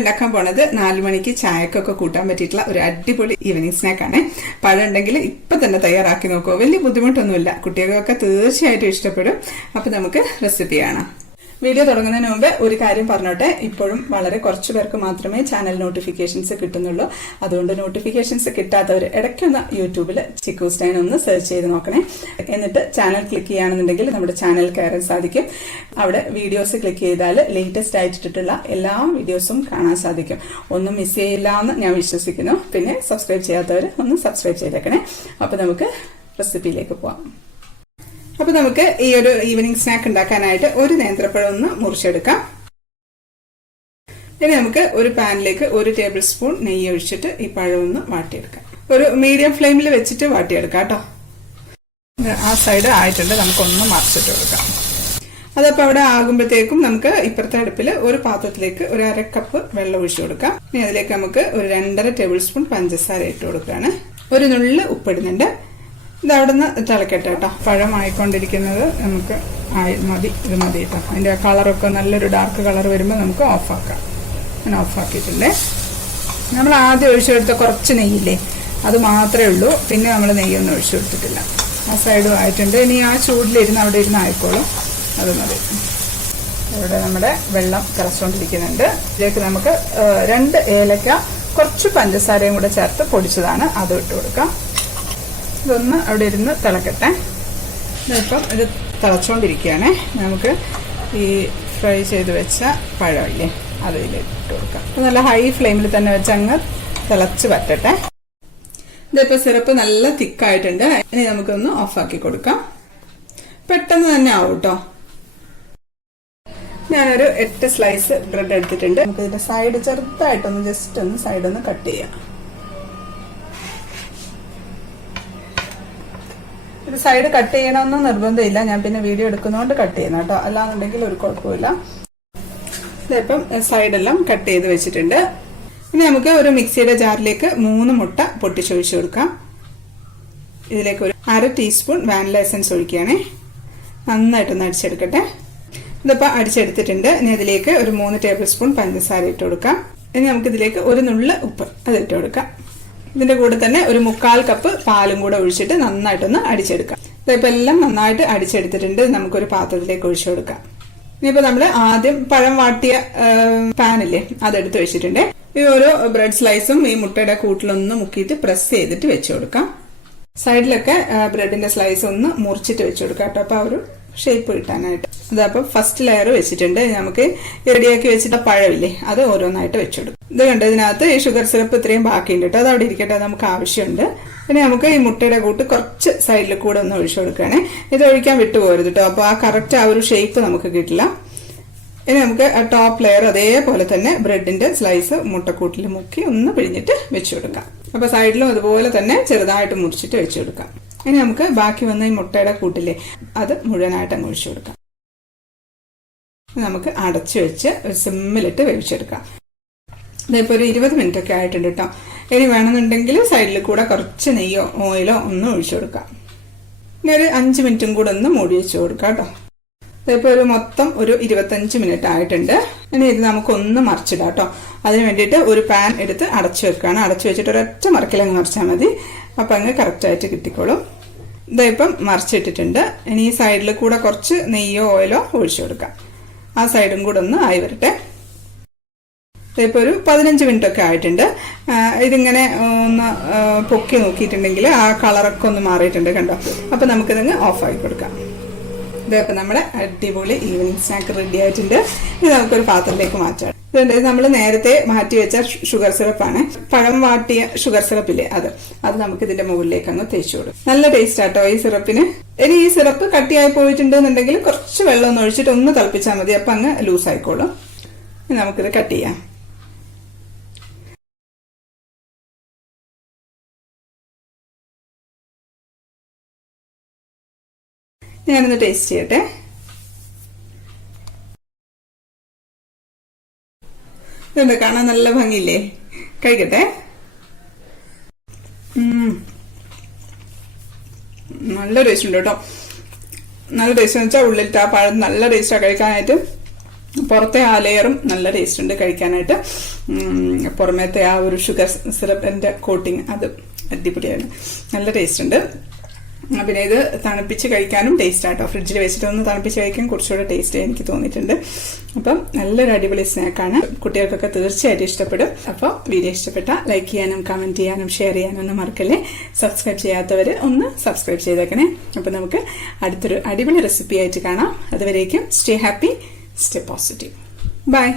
ഉണ്ടാക്കാൻ പോണത് 4 മണിക്ക് ചായക്കൊക്കെ കൂട്ടാൻ പറ്റിയിട്ടുള്ള ഒരു അടിപൊളി ഈവനിങ് സ്നാക്കാണ്. പഴം ഉണ്ടെങ്കിൽ ഇപ്പൊ തന്നെ തയ്യാറാക്കി നോക്കൂ. വലിയ ബുദ്ധിമുട്ടൊന്നുമില്ല, കുട്ടികൾക്കൊക്കെ തീർച്ചയായിട്ടും ഇഷ്ടപ്പെടും. അപ്പൊ നമുക്ക് റെസിപ്പി കാണാം. വീഡിയോ തുടങ്ങുന്നതിന് മുമ്പ് ഒരു കാര്യം പറഞ്ഞോട്ടെ. ഇപ്പോഴും വളരെ കുറച്ചു പേർക്ക് മാത്രമേ ചാനൽ നോട്ടിഫിക്കേഷൻസ് കിട്ടുന്നുള്ളൂ. അതുകൊണ്ട് നോട്ടിഫിക്കേഷൻസ് കിട്ടാത്തവർ ഇടയ്ക്കൊന്ന് യൂട്യൂബിൽ ചിക്കൂസ് ഡൈൻ ഒന്ന് സെർച്ച് ചെയ്ത് നോക്കണേ. എന്നിട്ട് ചാനൽ ക്ലിക്ക് ചെയ്യുകയാണെന്നുണ്ടെങ്കിൽ നമ്മുടെ ചാനൽ കയറാൻ സാധിക്കും. അവിടെ വീഡിയോസ് ക്ലിക്ക് ചെയ്താൽ ലേറ്റസ്റ്റ് ആയിട്ടിട്ടുള്ള എല്ലാ വീഡിയോസും കാണാൻ സാധിക്കും. ഒന്നും മിസ് ചെയ്യില്ല എന്ന് ഞാൻ വിശ്വസിക്കുന്നു. പിന്നെ സബ്സ്ക്രൈബ് ചെയ്യാത്തവർ ഒന്ന് സബ്സ്ക്രൈബ് ചെയ്തേക്കണേ. അപ്പൊ നമുക്ക് റെസിപ്പിയിലേക്ക് പോവാം. അപ്പൊ നമുക്ക് ഈ ഒരു ഈവനിങ് സ്നാക്ക് ഉണ്ടാക്കാനായിട്ട് ഒരു നേന്ത്രപ്പഴം ഒന്ന് മുറിച്ചെടുക്കാം. ഇനി നമുക്ക് ഒരു പാനിലേക്ക് 1 ടേബിൾ സ്പൂൺ നെയ്യ് ഒഴിച്ചിട്ട് ഈ പഴം ഒന്ന് വാട്ടിയെടുക്കാം. ഒരു മീഡിയം ഫ്ലെയിമിൽ വെച്ചിട്ട് വാട്ടിയെടുക്കാം കേട്ടോ. ആ സൈഡ് ആയിട്ടുണ്ട്, നമുക്കൊന്ന് മറിച്ചിട്ട് കൊടുക്കാം. അതപ്പോൾ അവിടെ ആകുമ്പോഴത്തേക്കും നമുക്ക് ഇപ്പുറത്തെ അടുപ്പിൽ ഒരു പാത്രത്തിലേക്ക് ഒരു 1/2 കപ്പ് വെള്ളം ഒഴിച്ചു കൊടുക്കാം. ഇനി അതിലേക്ക് നമുക്ക് ഒരു 2.5 ടേബിൾ സ്പൂൺ പഞ്ചസാര ഇട്ട് കൊടുക്കുകയാണ്. ഒരു നുള്ള് ഉപ്പിടുന്നുണ്ട്. ഇത് അവിടെ നിന്ന് തിളക്കട്ടെ കേട്ടോ. പഴം ആയിക്കൊണ്ടിരിക്കുന്നത് നമുക്ക് മതി, ഇത് മതി കേട്ടോ. അതിൻ്റെ കളറൊക്കെ നല്ലൊരു ഡാർക്ക് കളർ വരുമ്പോൾ നമുക്ക് ഓഫാക്കാം. ഞാൻ ഓഫാക്കിയിട്ടുണ്ട്. നമ്മൾ ആദ്യം ഒഴിച്ചെടുത്ത കുറച്ച് നെയ്യില്ലേ, അത് മാത്രമേ ഉള്ളൂ. പിന്നെ നമ്മൾ നെയ്യൊന്നും ഒഴിച്ചു കൊടുത്തിട്ടില്ല. ആ സൈഡും ആയിട്ടുണ്ട്. ഇനി ആ ചൂടിലിരുന്ന് അവിടെ ഇരുന്ന് ആയിക്കോളും, അത് മതി. ഇവിടെ നമ്മുടെ വെള്ളം തിളച്ചുകൊണ്ടിരിക്കുന്നുണ്ട്. ഇതിലേക്ക് നമുക്ക് 2 ഏലക്ക കുറച്ച് പഞ്ചസാരയും കൂടെ ചേർത്ത് പൊടിച്ചതാണ്, അത് ഇട്ട് കൊടുക്കാം. ഇതൊന്ന് അവിടെ ഇരുന്ന് തിളക്കട്ടെ. ഇപ്പം ഇത് തിളച്ചുകൊണ്ടിരിക്കുകയാണ്. നമുക്ക് ഈ ഫ്രൈ ചെയ്ത് വെച്ച പഴമില്ലേ, അത് ഇതിലേക്ക് ഇട്ട് കൊടുക്കാം. നല്ല ഹൈ ഫ്ലെയിമിൽ തന്നെ വെച്ച് അങ്ങ് തിളച്ച് വറ്റട്ടെ. ഇതിപ്പോൾ സിറപ്പ് നല്ല തിക്കായിട്ടുണ്ട്. ഇനി നമുക്കൊന്ന് ഓഫാക്കി കൊടുക്കാം. പെട്ടെന്ന് തന്നെ ആവും കേട്ടോ. ഞാനൊരു 8 സ്ലൈസ് ബ്രെഡ് എടുത്തിട്ടുണ്ട്. നമുക്ക് ഇതിന്റെ സൈഡ് ചെറുതായിട്ടൊന്ന് ജസ്റ്റ് ഒന്ന് സൈഡൊന്ന് കട്ട് ചെയ്യാം. ഇത് സൈഡ് കട്ട് ചെയ്യണമെന്നും നിർബന്ധമില്ല. ഞാൻ പിന്നെ വീഡിയോ എടുക്കുന്നതുകൊണ്ട് കട്ട് ചെയ്യുന്ന കേട്ടോ, അല്ലാന്നുണ്ടെങ്കിൽ ഒരു കുഴപ്പമില്ല. ഇതിപ്പം സൈഡെല്ലാം കട്ട് ചെയ്ത് വെച്ചിട്ടുണ്ട്. ഇനി നമുക്ക് ഒരു മിക്സിയുടെ ജാറിലേക്ക് 3 മുട്ട പൊട്ടിച്ചൊഴിച്ചു കൊടുക്കാം. ഇതിലേക്ക് ഒരു 1/2 ടീസ്പൂൺ വാനില എസൻസ് ഒഴിക്കുകയാണേ. നന്നായിട്ടൊന്ന് അടിച്ചെടുക്കട്ടെ. ഇതിപ്പോൾ അടിച്ചെടുത്തിട്ടുണ്ട്. ഇനി ഇതിലേക്ക് ഒരു 3 ടേബിൾ സ്പൂൺ പഞ്ചസാര ഇട്ട് കൊടുക്കാം. ഇനി നമുക്കിതിലേക്ക് ഒരു നുള്ള് ഉപ്പ് അത് ഇട്ട് കൊടുക്കാം. ഇതിന്റെ കൂടെ തന്നെ ഒരു 1/4 കപ്പ് പാലും കൂടെ ഒഴിച്ചിട്ട് നന്നായിട്ടൊന്ന് അടിച്ചെടുക്കാം. ഇതിപ്പോൾ എല്ലാം നന്നായിട്ട് അടിച്ചെടുത്തിട്ടുണ്ട്. നമുക്കൊരു പാത്രത്തിലേക്ക് ഒഴിച്ചു കൊടുക്കാം. ഇനിയിപ്പോൾ നമ്മൾ ആദ്യം പഴം വാട്ടിയ പാനില്ലേ, അതെടുത്ത് വെച്ചിട്ടുണ്ട്. ഈ ഓരോ ബ്രെഡ് സ്ലൈസും ഈ മുട്ടയുടെ കൂട്ടിലൊന്ന് മുക്കിയിട്ട് പ്രസ് ചെയ്തിട്ട് വെച്ചു കൊടുക്കാം. സൈഡിലൊക്കെ ബ്രെഡിന്റെ സ്ലൈസ് ഒന്ന് മുറിച്ചിട്ട് വെച്ചു കൊടുക്കാം കേട്ടോ. അപ്പോൾ ഒരു ഷേപ്പ് കിട്ടാനായിട്ട്. അതപ്പോൾ ഫസ്റ്റ് ലെയർ വെച്ചിട്ടുണ്ട്. നമുക്ക് റെഡിയാക്കി വെച്ചിട്ട് പഴമില്ലേ, അത് ഓരോന്നായിട്ട് വെച്ചു കൊടുക്കും. ഇത് കണ്ട് ഇതിനകത്ത് ഈ ഷുഗർ സിറപ്പ് ഇത്രയും ബാക്കിയുണ്ട് കേട്ടോ. അത് അവിടെ ഇരിക്കട്ടെ, നമുക്ക് ആവശ്യമുണ്ട്. പിന്നെ നമുക്ക് ഈ മുട്ടയുടെ കൂട്ട് കുറച്ച് സൈഡിൽ കൂടെ ഒന്ന് ഒഴിച്ചു കൊടുക്കുകയാണെ. ഇത് ഒഴിക്കാൻ വിട്ടുപോകരുത് കേട്ടോ. അപ്പോൾ ആ കറക്റ്റ് ആ ഒരു ഷേപ്പ് നമുക്ക് കിട്ടില്ല. ഇനി നമുക്ക് ആ ടോപ്പ് ലെയർ അതേപോലെ തന്നെ ബ്രെഡിന്റെ സ്ലൈസ് മുട്ടക്കൂട്ടിൽ മുക്കി ഒന്ന് പിഴിഞ്ഞിട്ട് വെച്ചു കൊടുക്കാം. അപ്പൊ സൈഡിലും അതുപോലെ തന്നെ ചെറുതായിട്ട് മുറിച്ചിട്ട് വെച്ചു കൊടുക്കാം. ഇനി നമുക്ക് ബാക്കി വന്ന ഈ മുട്ടയുടെ കൂട്ടില്ലേ, അത് മുഴുവനായിട്ട് അങ്ങ് ഒഴിച്ചു കൊടുക്കാം. നമുക്ക് അടച്ചു വെച്ച് ഒരു സിമ്മിലിട്ട് വേവിച്ചെടുക്കാം. ഇതിപ്പോൾ ഒരു 20 മിനിറ്റ് ഒക്കെ ആയിട്ടുണ്ട് കേട്ടോ. ഇനി വേണമെന്നുണ്ടെങ്കിൽ സൈഡിൽ കൂടെ കുറച്ച് നെയ്യോ ഓയിലോ ഒന്ന് ഒഴിച്ചു കൊടുക്കാം. ഇനി ഒരു 5 മിനിറ്റും കൂടെ ഒന്ന് മൂടി വെച്ച് കൊടുക്കാം കേട്ടോ. ഇതിപ്പോൾ ഒരു മൊത്തം ഒരു 25 മിനിറ്റ് ആയിട്ടുണ്ട്. ഇനി ഇത് നമുക്കൊന്ന് മറിച്ചിടാം കേട്ടോ. അതിന് വേണ്ടിയിട്ട് ഒരു പാൻ എടുത്ത് അടച്ചു വെക്കുകയാണ്. അടച്ചു വെച്ചിട്ട് ഒരൊറ്റ മറിക്കലങ്ങ് മറിച്ചാൽ മതി. അപ്പം അങ്ങ് കറക്റ്റായിട്ട് കിട്ടിക്കോളും. ഇതിപ്പം മറിച്ചിട്ടിട്ടുണ്ട്. ഇനി ഈ സൈഡിൽ കൂടെ കുറച്ച് നെയ്യോ ഓയിലോ ഒഴിച്ചു കൊടുക്കാം. ആ സൈഡും കൂടെ ഒന്ന് ആയി വരട്ടെ. ഇപ്പോൾ ഒരു 15 മിനിറ്റ് ഒക്കെ ആയിട്ടുണ്ട്. ഇതിങ്ങനെ ഒന്ന് പൊക്കി നോക്കിയിട്ടുണ്ടെങ്കിൽ ആ കളറൊക്കെ ഒന്ന് മാറിയിട്ടുണ്ട് കണ്ടോ. അപ്പം നമുക്കിതങ്ങ് ഓഫാക്കി കൊടുക്കാം. ഇതപ്പോൾ നമ്മുടെ അടിപൊളി ഈവനിങ് സ്നാക്ക് റെഡി ആയിട്ടുണ്ട്. ഇത് നമുക്കൊരു പാത്രത്തിലേക്ക് മാറ്റാം. ഇത് നമ്മൾ നേരത്തെ മാറ്റി വെച്ച ഷുഗർ സിറപ്പാണ്. പഴം വാട്ടിയ ഷുഗർ സിറപ്പില്ലേ, അത് നമുക്ക് ഇതിന്റെ മുകളിലേക്ക് അങ്ങ് തേച്ചു കൊടുക്കും. നല്ല ടേസ്റ്റ് ആട്ടോ ഈ സിറപ്പിന്. ഇനി ഈ സിറപ്പ് കട്ടിയായി പോയിട്ടുണ്ടെന്നുണ്ടെങ്കിൽ കുറച്ച് വെള്ളം ഒന്ന് ഒഴിച്ചിട്ട് ഒന്ന് തിളപ്പിച്ചാൽ മതി. അപ്പം അങ്ങ് ലൂസ് ആയിക്കോളും. നമുക്കിത് കട്ട് ചെയ്യാം. ഞാനൊന്ന് ടേസ്റ്റ് ചെയ്യട്ടെ. ഇതുണ്ട്, കാണാൻ നല്ല ഭംഗിയില്ലേ. കഴിക്കട്ടെ. നല്ല ടേസ്റ്റ് ഉണ്ട് കേട്ടോ. നല്ല ടേസ്റ്റ് എന്ന് വെച്ചാൽ ഉള്ളിലിട്ട് ആ പഴം നല്ല ടേസ്റ്റാണ് കഴിക്കാനായിട്ട്. പുറത്തെ ആ ലെയറും നല്ല ടേസ്റ്റ് ഉണ്ട് കഴിക്കാനായിട്ട്. പുറമേത്തെ ആ ഒരു ഷുഗർ സിറപ്പിന്റെ കോട്ടിങ് അത് അടിപൊളിയാണ്, നല്ല ടേസ്റ്റ് ഉണ്ട്. പിന്നെ ഇത് തണുപ്പിച്ച് കഴിക്കാനും ടേസ്റ്റ് ആട്ടോ. ഫ്രിഡ്ജിൽ വെച്ചിട്ട് ഒന്ന് തണുപ്പിച്ച് കഴിക്കാൻ കുറച്ചുകൂടെ ടേസ്റ്റ് എനിക്ക് തോന്നിയിട്ടുണ്ട്. അപ്പം നല്ലൊരു അടിപൊളി സ്നാക്കാണ്, കുട്ടികൾക്കൊക്കെ തീർച്ചയായിട്ടും ഇഷ്ടപ്പെടും. അപ്പോൾ വീഡിയോ ഇഷ്ടപ്പെട്ട ലൈക്ക് ചെയ്യാനും കമന്റ് ചെയ്യാനും ഷെയർ ചെയ്യാനും ഒന്നും മറക്കല്ലേ. സബ്സ്ക്രൈബ് ചെയ്യാത്തവർ ഒന്ന് സബ്സ്ക്രൈബ് ചെയ്തേക്കണേ. അപ്പോൾ നമുക്ക് അടുത്തൊരു അടിപൊളി റെസിപ്പി ആയിട്ട് കാണാം. അതുവരേക്കും stay happy, stay positive. Bye.